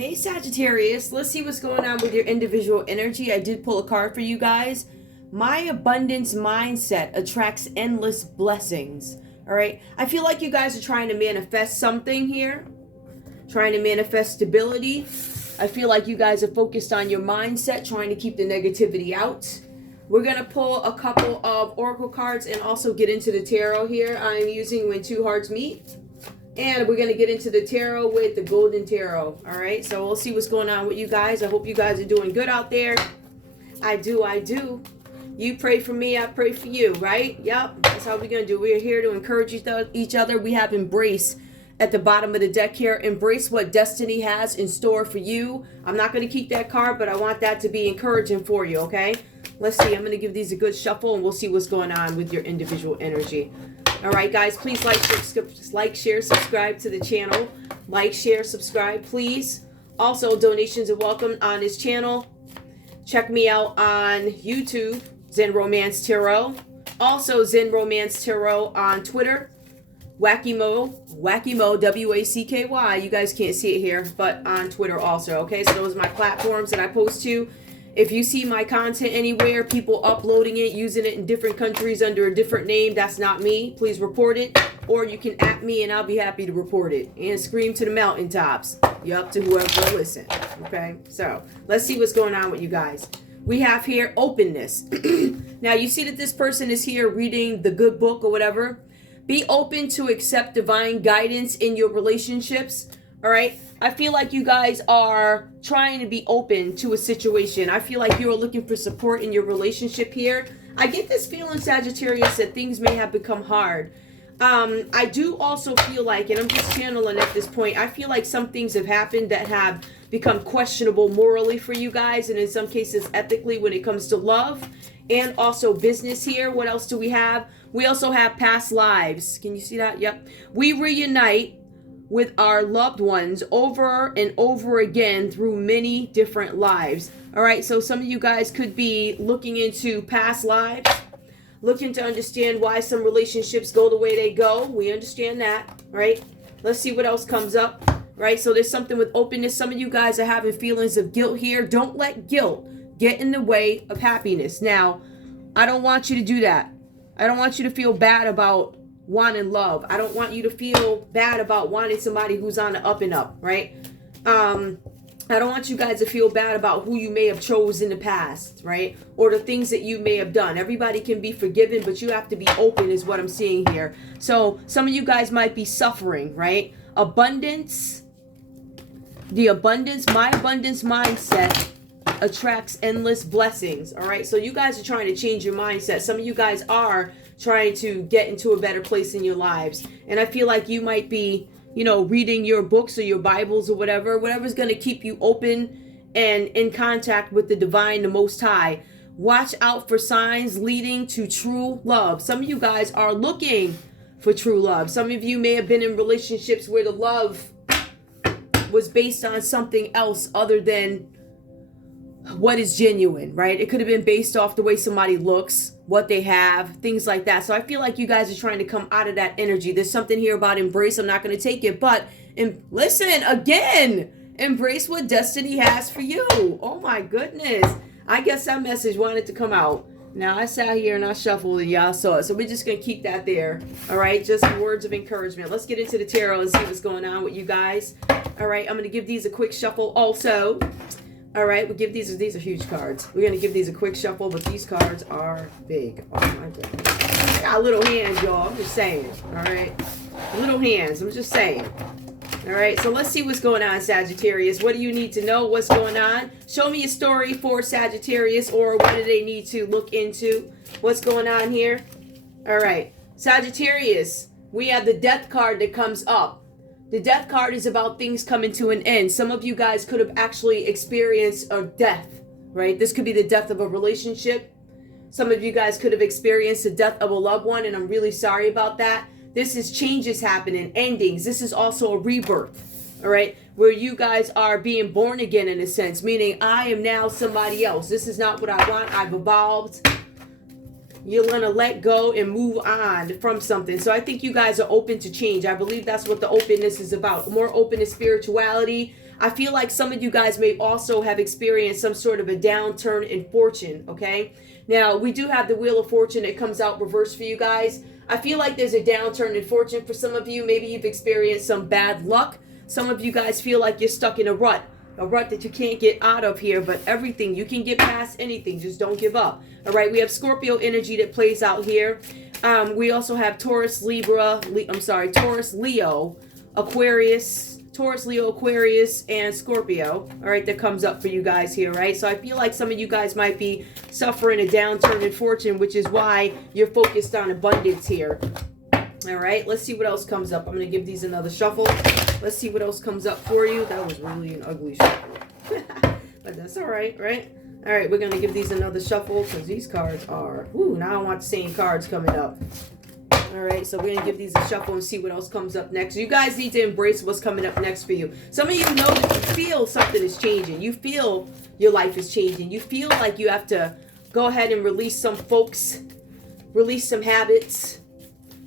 Hey Sagittarius, let's see what's going on with your individual energy. I did pull a card for you guys. My abundance mindset attracts endless blessings. All right. I feel like you guys are trying to manifest something here. Trying to manifest stability. I feel like you guys are focused on your mindset, trying to keep the negativity out. We're going to pull a couple of oracle cards and also get into the tarot here. I'm using When Two Hearts Meet. And we're going to get into the tarot with the golden tarot. All right. So we'll see what's going on with you guys. I hope you guys are doing good out there. I do. You pray for me, I pray for you, right? Yep. That's how we're going to do. We're here to encourage each other. We have embrace at the bottom of the deck here. Embrace what destiny has in store for you. I'm not going to keep that card, but I want that to be encouraging for you, okay? Let's see. I'm going to give these a good shuffle, and we'll see what's going on with your individual energy. All right, guys, please like, share, subscribe to the channel. Like, share, subscribe, please. Also, donations are welcome on this channel. Check me out on YouTube, Zen Romance Tarot. Also, Zen Romance Tarot on Twitter. Wackymo, W-A-C-K-Y. You guys can't see it here, but on Twitter also, okay? So those are my platforms that I post to. If you see my content anywhere, people uploading it, using it in different countries under a different name, that's not me. Please report it. Or you can at me and I'll be happy to report it. And scream to the mountaintops. Yup, to whoever will listen. Okay? So, let's see what's going on with you guys. We have here openness. Now, you see that this person is here reading the good book or whatever. Be open to accept divine guidance in your relationships. All right? I feel like you guys are trying to be open to a situation. I feel like you're looking for support in your relationship here. I get this feeling, Sagittarius, that things may have become hard. I do also feel like, and I'm just channeling at this point, I feel like some things have happened that have become questionable morally for you guys, and in some cases ethically when it comes to love and also business here. What else do we have? We also have past lives. Can you see that? Yep. We reunite with our loved ones over and over again through many different lives. All right, so some of you guys could be looking into past lives, looking to understand why some relationships go the way they go. We understand that, right? Let's see what else comes up, right? So there's something with openness. Some of you guys are having feelings of guilt here. Don't let guilt get in the way of happiness. Now, I don't want you to do that. I don't want you to feel bad about wanting love. I don't want you to feel bad about wanting somebody who's on the up and up, right? I don't want you guys to feel bad about who you may have chose in the past, right? Or the things that you may have done. Everybody can be forgiven, but you have to be open is what I'm seeing here. So some of you guys might be suffering, right? Abundance, my abundance mindset attracts endless blessings, all right? So you guys are trying to change your mindset. Some of you guys are trying to get into a better place in your lives. And I feel like you might be, reading your books or your Bibles or whatever's going to keep you open and in contact with the divine, the Most High. Watch out for signs leading to true love. Some of you guys are looking for true love. Some of you may have been in relationships where the love was based on something else other than what is genuine, right? It could have been based off the way somebody looks, what they have, things like that. So I feel like you guys are trying to come out of that energy. There's something here about embrace. I'm not going to take it, but listen again, embrace what destiny has for you. Oh my goodness. I guess that message wanted to come out. Now I sat here and I shuffled and y'all saw it. So we're just going to keep that there. All right. Just words of encouragement. Let's get into the tarot and see what's going on with you guys. All right. I'm going to give these a quick shuffle also. All right, we'll give these are huge cards. We're going to give these a quick shuffle, but these cards are big. Oh, my goodness. I got little hands, y'all. I'm just saying. All right. Little hands. I'm just saying. All right, so let's see what's going on, Sagittarius. What do you need to know? What's going on? Show me a story for Sagittarius, or what do they need to look into? What's going on here? All right, Sagittarius, we have the Death card that comes up. The Death card is about things coming to an end. Some of you guys could have actually experienced a death, right? This could be the death of a relationship. Some of you guys could have experienced the death of a loved one, and I'm really sorry about that. This is changes happening, endings. This is also a rebirth, all right? Where you guys are being born again in a sense, meaning I am now somebody else. This is not what I want. I've evolved. You're going to let go and move on from something. So I think you guys are open to change. I believe that's what the openness is about. More open to spirituality. I feel like some of you guys may also have experienced some sort of a downturn in fortune, okay? Now, we do have the Wheel of Fortune that comes out reversed for you guys. I feel like there's a downturn in fortune for some of you. Maybe you've experienced some bad luck. Some of you guys feel like you're stuck in a rut that you can't get out of here, but everything, you can get past anything. Just don't give up. All right, we have Scorpio energy that plays out here. We also have Taurus, Taurus, Leo, Aquarius, and Scorpio. All right, that comes up for you guys here, right? So I feel like some of you guys might be suffering a downturn in fortune, which is why you're focused on abundance here. All right, let's see what else comes up. I'm going to give these another shuffle. Let's see what else comes up for you. That was really an ugly shuffle. But that's all right, right? All right, we're going to give these another shuffle because these cards are... Ooh, now I want the same cards coming up. All right, so we're going to give these a shuffle and see what else comes up next. You guys need to embrace what's coming up next for you. Some of you know that you feel something is changing. You feel your life is changing. You feel like you have to go ahead and release some folks, release some habits,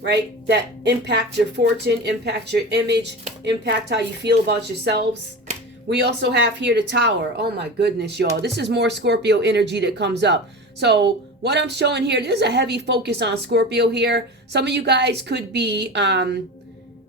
right, that impact your fortune, impact your image, impact how you feel about yourselves. We also have here the Tower. Oh my goodness, y'all. This is more Scorpio energy that comes up. So what I'm showing here, there's a heavy focus on Scorpio here. Some of you guys could be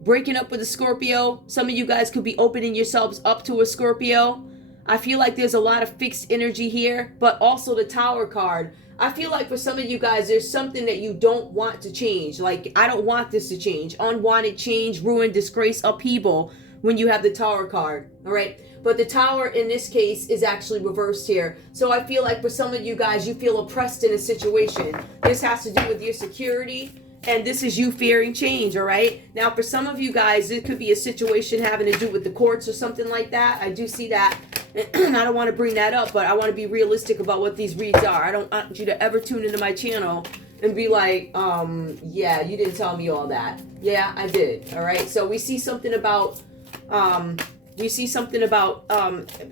breaking up with a Scorpio. Some of you guys could be opening yourselves up to a Scorpio. I feel like there's a lot of fixed energy here, but also the Tower card. I feel like for some of you guys, there's something that you don't want to change. Like, I don't want this to change. Unwanted change, ruin, disgrace, upheaval when you have the Tower card, all right? But the Tower in this case is actually reversed here. So I feel like for some of you guys, you feel oppressed in a situation. This has to do with your security, and this is you fearing change, all right? Now, for some of you guys, it could be a situation having to do with the courts or something like that. I do see that. I don't want to bring that up, but I want to be realistic about what these reads are. I don't want you to ever tune into my channel and be like, yeah, you didn't tell me all that. Yeah, I did, all right? So we see something about...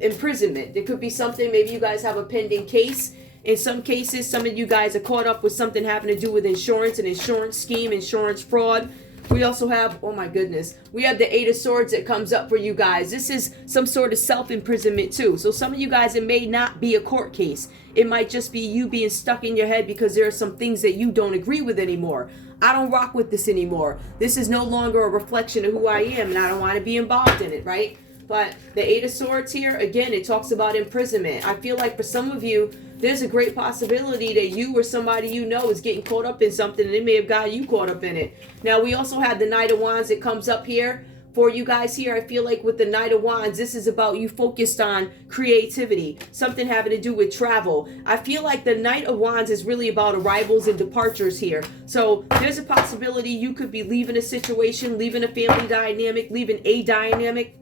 imprisonment. There could be something, maybe you guys have a pending case. In some cases, some of you guys are caught up with something having to do with insurance, an insurance scheme, insurance fraud. We also have, oh my goodness, we have the 8 of Swords that comes up for you guys. This is some sort of self-imprisonment too. So some of you guys, it may not be a court case. It might just be you being stuck in your head because there are some things that you don't agree with anymore. I don't rock with this anymore. This is no longer a reflection of who I am, and I don't want to be involved in it, right? But the 8 of Swords here, again, it talks about imprisonment. I feel like for some of you, there's a great possibility that you or somebody you know is getting caught up in something, and it may have got you caught up in it. Now, we also have the Knight of Wands that comes up here. For you guys here, I feel like with the Knight of Wands, this is about you focused on creativity, something having to do with travel. I feel like the Knight of Wands is really about arrivals and departures here. So there's a possibility you could be leaving a situation, leaving a family dynamic, leaving a dynamic.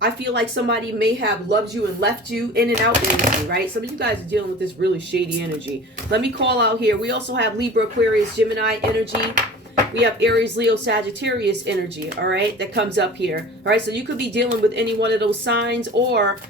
I feel like somebody may have loved you and left you, in and out energy, right? Some of you guys are dealing with this really shady energy. Let me call out here. We also have Libra, Aquarius, Gemini energy. We have Aries, Leo, Sagittarius energy, all right, that comes up here. All right, so you could be dealing with any one of those signs, or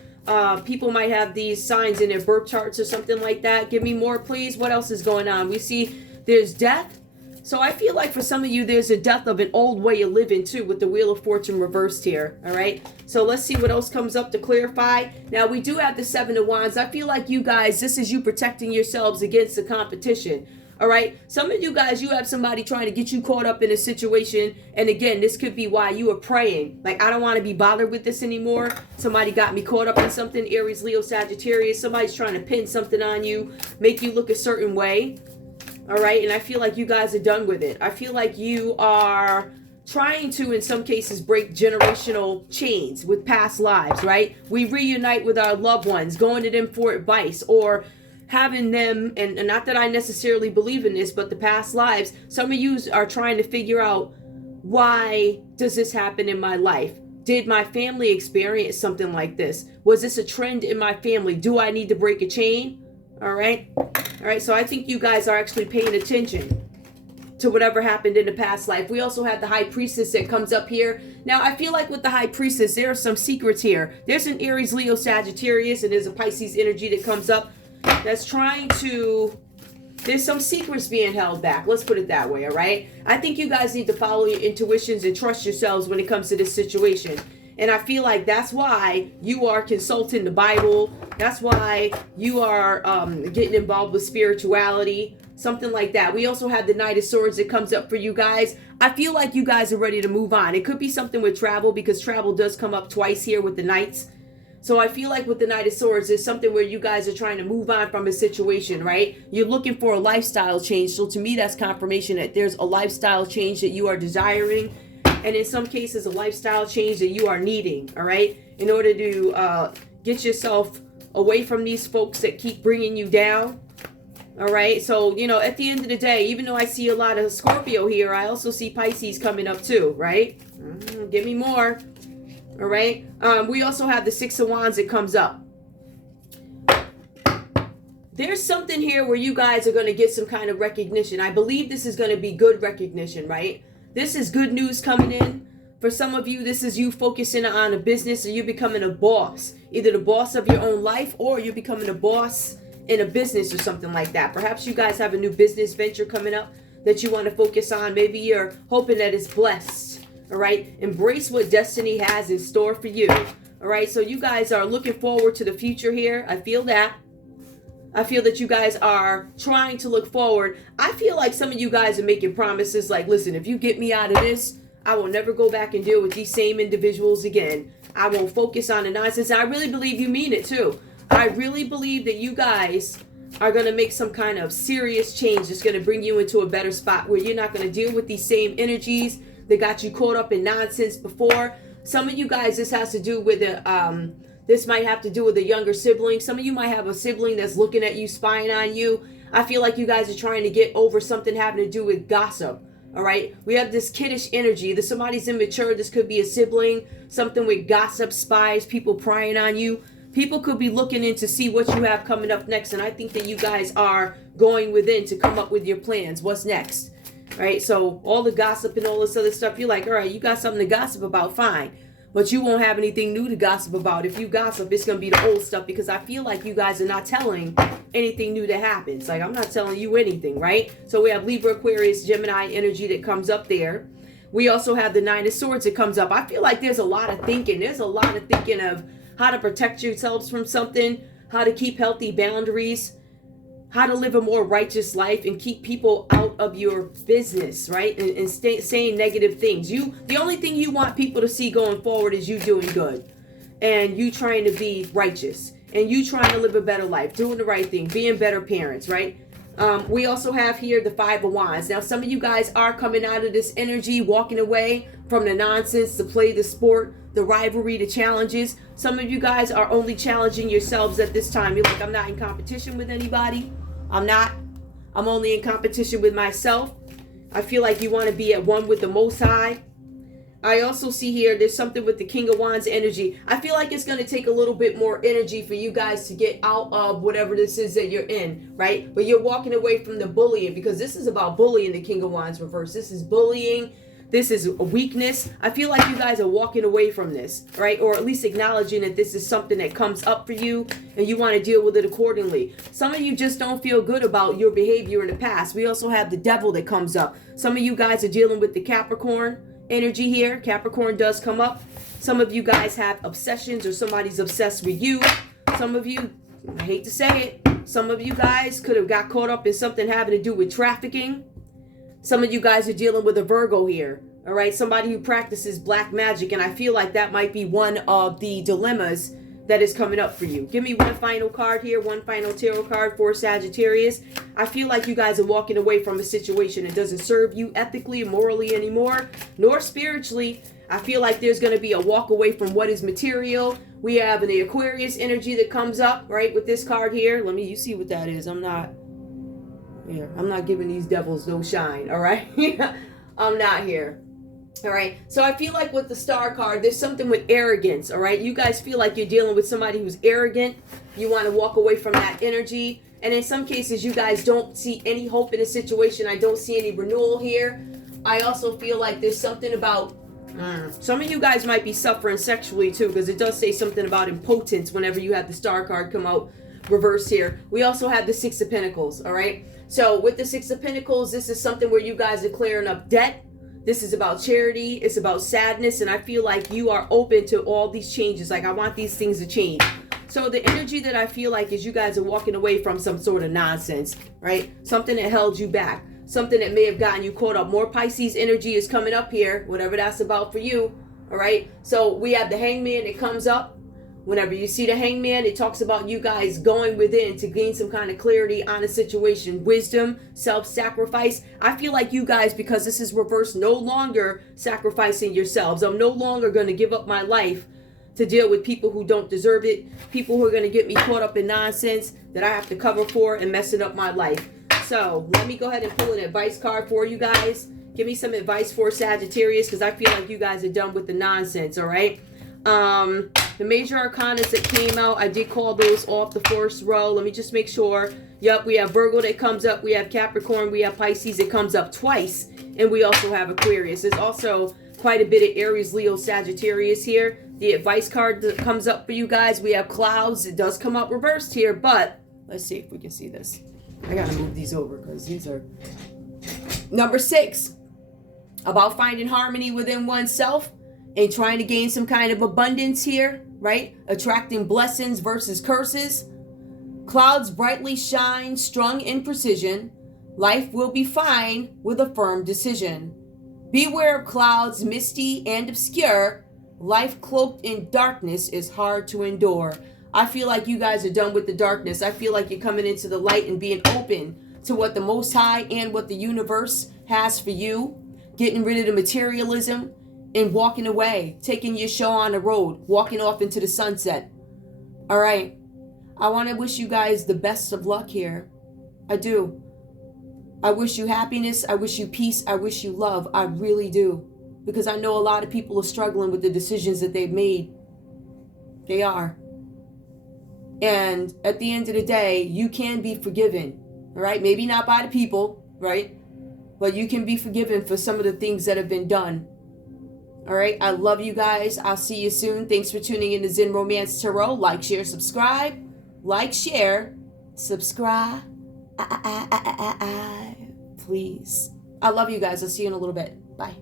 people might have these signs in their birth charts or something like that. Give me more, please. What else is going on? We see there's death. So I feel like for some of you, there's a death of an old way of living too, with the Wheel of Fortune reversed here, all right? So let's see what else comes up to clarify. Now, we do have the 7 of Wands. I feel like you guys, this is you protecting yourselves against the competition, all right? Some of you guys, you have somebody trying to get you caught up in a situation, and again, this could be why you are praying. Like, I don't want to be bothered with this anymore. Somebody got me caught up in something, Aries, Leo, Sagittarius. Somebody's trying to pin something on you, make you look a certain way. All right, and I feel like you guys are done with it. I feel like you are trying to, in some cases, break generational chains with past lives, right? We reunite with our loved ones, going to them for advice, or having them, and not that I necessarily believe in this, but the past lives, some of you are trying to figure out, why does this happen in my life? Did my family experience something like this? Was this a trend in my family? Do I need to break a chain? All right. All right. So I think you guys are actually paying attention to whatever happened in the past life. We also have the High Priestess that comes up here. Now, I feel like with the High Priestess, there are some secrets here. There's an Aries, Leo, Sagittarius, and there's a Pisces energy that comes up that's trying to... There's some secrets being held back. Let's put it that way, all right? I think you guys need to follow your intuitions and trust yourselves when it comes to this situation. And I feel like that's why you are consulting the Bible. That's why you are getting involved with spirituality, something like that. We also have the Knight of Swords that comes up for you guys. I feel like you guys are ready to move on. It could be something with travel, because travel does come up twice here with the Knights. So I feel like with the Knight of Swords, there's something where you guys are trying to move on from a situation, right? You're looking for a lifestyle change. So to me, that's confirmation that there's a lifestyle change that you are desiring. And in some cases, a lifestyle change that you are needing, all right? In order to get yourself away from these folks that keep bringing you down, all right? So, you know, at the end of the day, even though I see a lot of Scorpio here, I also see Pisces coming up too, right? Give me more. All right. We also have the Six of Wands that comes up. There's something here where you guys are going to get some kind of recognition. I believe this is going to be good recognition, right? This is good news coming in. For some of you, this is you focusing on a business, or you becoming a boss. Either the boss of your own life, or you're becoming a boss in a business or something like that. Perhaps you guys have a new business venture coming up that you want to focus on. Maybe you're hoping that it's blessed. All right, embrace what destiny has in store for you. All right, so you guys are looking forward to the future here. I feel that. I feel that you guys are trying to look forward. I feel like some of you guys are making promises like, listen, if you get me out of this, I will never go back and deal with these same individuals again. I won't focus on the nonsense. I really believe you mean it too. I really believe that you guys are going to make some kind of serious change that's going to bring you into a better spot where you're not going to deal with these same energies that got you caught up in nonsense before. Some of you guys, this has to do with this might have to do with a younger sibling. Some of you might have a sibling that's looking at you, spying on you. I feel like you guys are trying to get over something having to do with gossip. All right, we have this kiddish energy. That somebody's immature. This could be a sibling. Something with gossip, spies, people prying on you. People could be looking in to see what you have coming up next. And I think that you guys are going within to come up with your plans. What's next? Right, so all the gossip and all this other stuff, you're like, all right, you got something to gossip about, fine. But you won't have anything new to gossip about. If you gossip, it's going to be the old stuff, because I feel like you guys are not telling anything new that happens. Like, I'm not telling you anything, right? So we have Libra, Aquarius, Gemini energy that comes up there. We also have the Nine of Swords that comes up. I feel like there's a lot of thinking. There's a lot of thinking of how to protect yourselves from something, how to keep healthy boundaries, how to live a more righteous life and keep people out of your business, right? And saying negative things. The only thing you want people to see going forward is you doing good, and you trying to be righteous, and you trying to live a better life, doing the right thing, being better parents, right? We also have here the Five of Wands. Now, some of you guys are coming out of this energy, walking away from the nonsense to play the sport, the rivalry, the challenges. Some of you guys are only challenging yourselves at this time. You're like, I'm not in competition with anybody. I'm not. I'm only in competition with myself. I feel like you want to be at one with the Most High. I also see here there's something with the King of Wands energy. I feel like it's going to take a little bit more energy for you guys to get out of whatever this is that you're in, right? But you're walking away from the bullying, because this is about bullying, the King of Wands reverse. This is bullying. This is a weakness. I feel like you guys are walking away from this, right? Or at least acknowledging that this is something that comes up for you and you want to deal with it accordingly. Some of you just don't feel good about your behavior in the past. We also have the Devil that comes up. Some of you guys are dealing with the Capricorn energy here. Capricorn does come up. Some of you guys have obsessions, or somebody's obsessed with you. Some of you, I hate to say it, some of you guys could have got caught up in something having to do with trafficking. Some of you guys are dealing with a Virgo here, all right? Somebody who practices black magic, and I feel like that might be one of the dilemmas that is coming up for you. Give me one final card here, one final tarot card for Sagittarius. I feel like you guys are walking away from a situation that doesn't serve you ethically, morally anymore, nor spiritually. I feel like there's going to be a walk away from what is material. We have the Aquarius energy that comes up, right, with this card here. You see what that is. I'm not giving these devils no shine, all right? I'm not here. All right, so I feel like with the Star card, there's something with arrogance, all right? You guys feel like you're dealing with somebody who's arrogant. You want to walk away from that energy. And in some cases, you guys don't see any hope in a situation. I don't see any renewal here. I also feel like there's something about, some of you guys might be suffering sexually too, because it does say something about impotence whenever you have the Star card come out reversed here. We also have the Six of Pentacles, all right? So with the Six of Pentacles, this is something where you guys are clearing up debt. This is about charity. It's about sadness. And I feel like you are open to all these changes. Like, I want these things to change. So the energy that I feel like is you guys are walking away from some sort of nonsense, right? Something that held you back. Something that may have gotten you caught up. More Pisces energy is coming up here, whatever that's about for you, all right? So we have the Hangman that comes up. Whenever you see the Hangman, it talks about you guys going within to gain some kind of clarity on a situation. Wisdom, self-sacrifice. I feel like you guys, because this is reversed, no longer sacrificing yourselves. I'm no longer going to give up my life to deal with people who don't deserve it. People who are going to get me caught up in nonsense that I have to cover for and messing up my life. So let me go ahead and pull an advice card for you guys. Give me some advice for Sagittarius, because I feel like you guys are done with the nonsense, all right? The major arcanas that came out, I did call those off the first row. Let me just make sure. Yep, we have Virgo that comes up. We have Capricorn. We have Pisces that comes up twice. And we also have Aquarius. There's also quite a bit of Aries, Leo, Sagittarius here. The advice card that comes up for you guys, we have Clouds. It does come up reversed here, but let's see if we can see this. I gotta move these over because these are... Number 6, about finding harmony within oneself and trying to gain some kind of abundance here, right? Attracting blessings versus curses. Clouds brightly shine, strong in precision. Life will be fine with a firm decision. Beware of clouds, misty and obscure. Life cloaked in darkness is hard to endure. I feel like you guys are done with the darkness. I feel like you're coming into the light and being open to what the Most High and what the universe has for you. Getting rid of the materialism and walking away, taking your show on the road, walking off into the sunset. All right. I want to wish you guys the best of luck here. I do. I wish you happiness. I wish you peace. I wish you love. I really do. Because I know a lot of people are struggling with the decisions that they've made. They are. And at the end of the day, you can be forgiven. All right. Maybe not by the people, right? But you can be forgiven for some of the things that have been done. All right. I love you guys. I'll see you soon. Thanks for tuning in to Zen Romance Tarot. Like, share, subscribe. Like, share, subscribe. Please. I love you guys. I'll see you in a little bit. Bye.